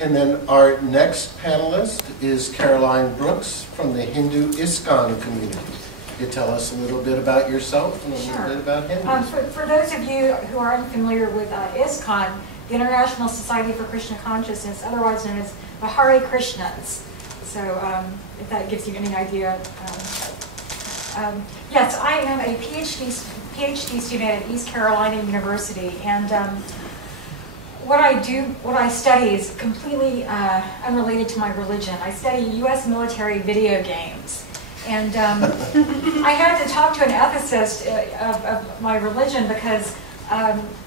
And then our next panelist is Caroline Brooks from the Hindu ISKCON community. You tell us a little bit about yourself and a little bit about Hindus. For those of you who aren't familiar with ISKCON, the International Society for Krishna Consciousness, otherwise known as the Hare Krishnas. So if that gives you any idea. Yes, I am a PhD student at East Carolina University, and what I study is completely unrelated to my religion. I study U.S. military video games. And I had to talk to an ethicist of my religion because,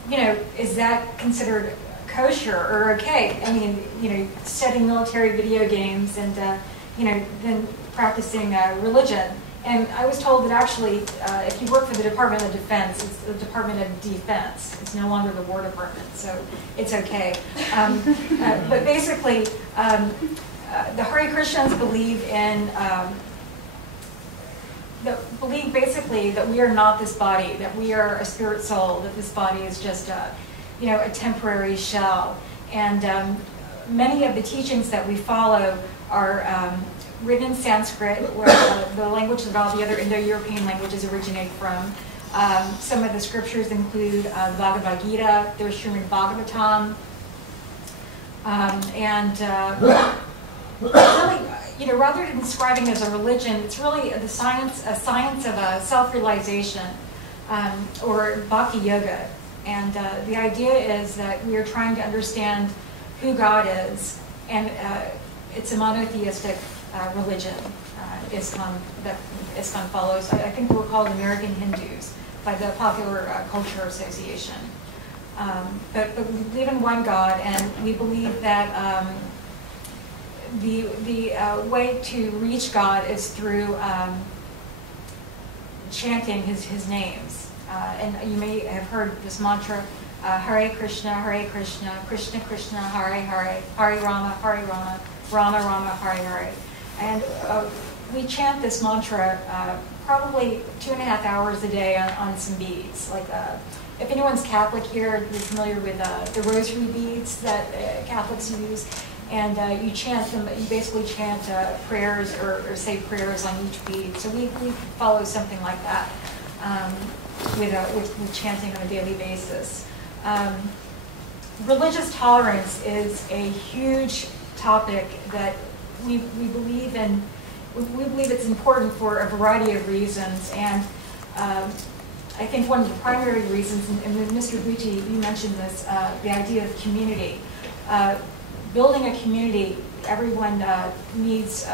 you know, is that considered kosher or okay? I mean, you know, studying military video games and, you know, then practicing religion. And I was told that actually, if you work for the Department of Defense, it's the Department of Defense. It's no longer the War Department, so it's okay. But basically, the Hare Krishnas believe in basically that we are not this body, that we are a spirit soul, that this body is just you know, a temporary shell. And many of the teachings that we follow are written in Sanskrit, where the language that all the other Indo-European languages originate from. Some of the scriptures include the Bhagavad Gita, there's Srimad Bhagavatam, and really, you know, rather than describing it as a religion, it's really a science of self-realization, or bhakti yoga. And the idea is that we are trying to understand who God is, and it's a monotheistic religion, ISKCON, that ISKCON follows. I think we're called American Hindus by the Popular Culture Association. But we believe in one God, and we believe that the way to reach God is through chanting His names. And you may have heard this mantra, Hare Krishna, Krishna Krishna, Hare Hare, Hare Rama, Rama Rama, Hare Hare. And we chant this mantra probably 2.5 hours a day on some beads. Like, if anyone's Catholic here, you're familiar with the rosary beads that Catholics use. And you chant them, you basically chant prayers or say prayers on each bead. So we follow something like that with chanting on a daily basis. Religious tolerance is a huge topic that we believe in. We believe it's important for a variety of reasons, and I think one of the primary reasons, and Mr. Guti, you mentioned this, the idea of community. Building a community, everyone needs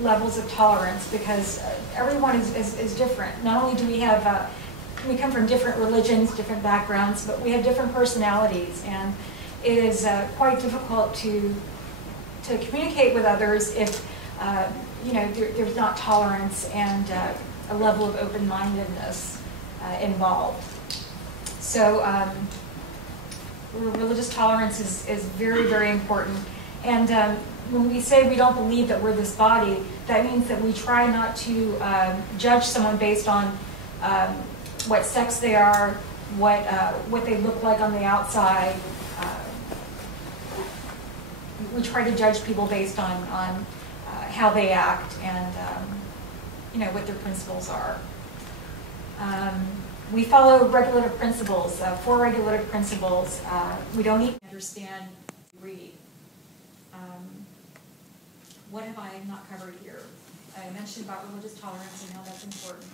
levels of tolerance, because everyone is different. Not only do we have, we come from different religions, different backgrounds, but we have different personalities, and it is quite difficult to communicate with others if you know, there's not tolerance and a level of open-mindedness involved. So religious tolerance is very, very important. And when we say we don't believe that we're this body, that means that we try not to judge someone based on what sex they are, what they look like on the outside. We try to judge people based on how they act and you know, what their principles are. We follow regulative principles, 4 regulative principles. We don't even understand, read. What have I not covered here? I mentioned about religious tolerance and how that's important.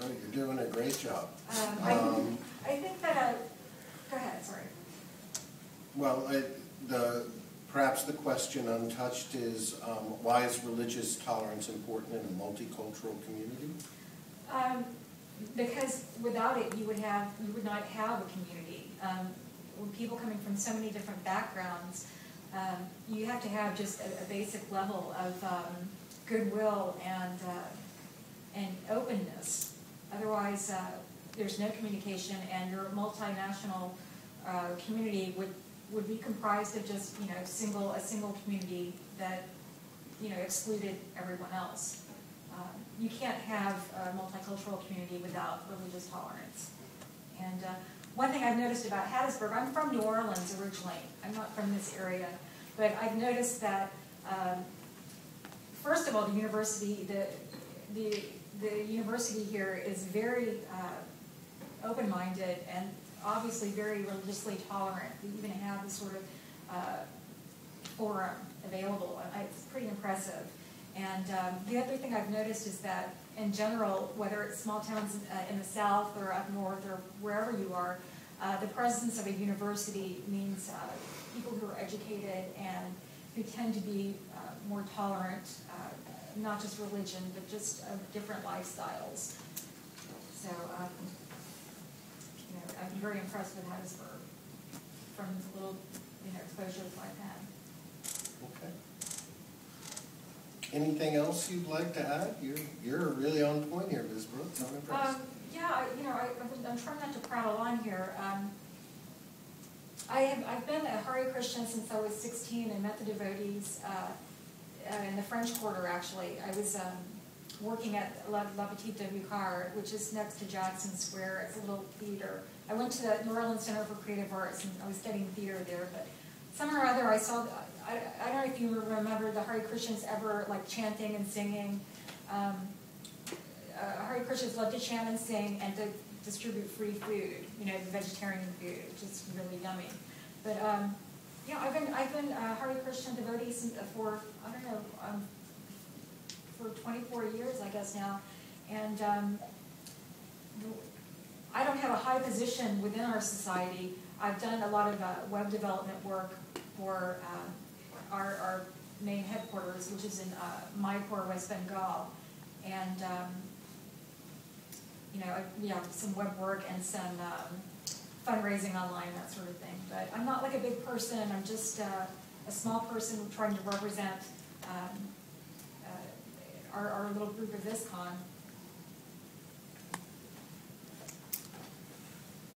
Oh, you're doing a great job. I think that, go ahead, sorry. Well, perhaps the question untouched is, why is religious tolerance important in a multicultural community? Because without it, you would not have a community. With people coming from so many different backgrounds, you have to have just a basic level of goodwill and openness. Otherwise, there's no communication, and your multinational community would be comprised of just, you know, a single community that, you know, excluded everyone else. You can't have a multicultural community without religious tolerance. And one thing I've noticed about Hattiesburg, I'm from New Orleans originally. I'm not from this area, but I've noticed that first of all, the university, the university here is very open-minded and obviously very religiously tolerant. We even have this sort of forum available. It's pretty impressive. And the other thing I've noticed is that in general, whether it's small towns in the South or up north or wherever you are, the presence of a university means people who are educated and who tend to be more tolerant, not just religion, but just of different lifestyles. So, I'm very impressed with Hattiesburg from the little, exposures I've had. Okay. Anything else you'd like to add? You're really on point here, Ms. Brooks. I'm impressed. I'm trying not to prattle on here. I've been a Hare Christian since I was 16 and met the devotees in the French Quarter, actually. I was working at La Petite de Bucar, which is next to Jackson Square. It's a little theater. I went to the New Orleans Center for Creative Arts, and I was studying theater there, but somehow or other I saw, I don't know if you remember the Hare Krishnas ever like chanting and singing. Hare Krishnas love to chant and sing and to distribute free food, the vegetarian food, which is really yummy. But I've been Hare Krishna devotee for for 24 years, I guess now, and I don't have a high position within our society. I've done a lot of web development work for our main headquarters, which is in Mayapur, West Bengal, and some web work and some fundraising online, that sort of thing. But I'm not like a big person. I'm just a small person trying to represent our little group of iskcon.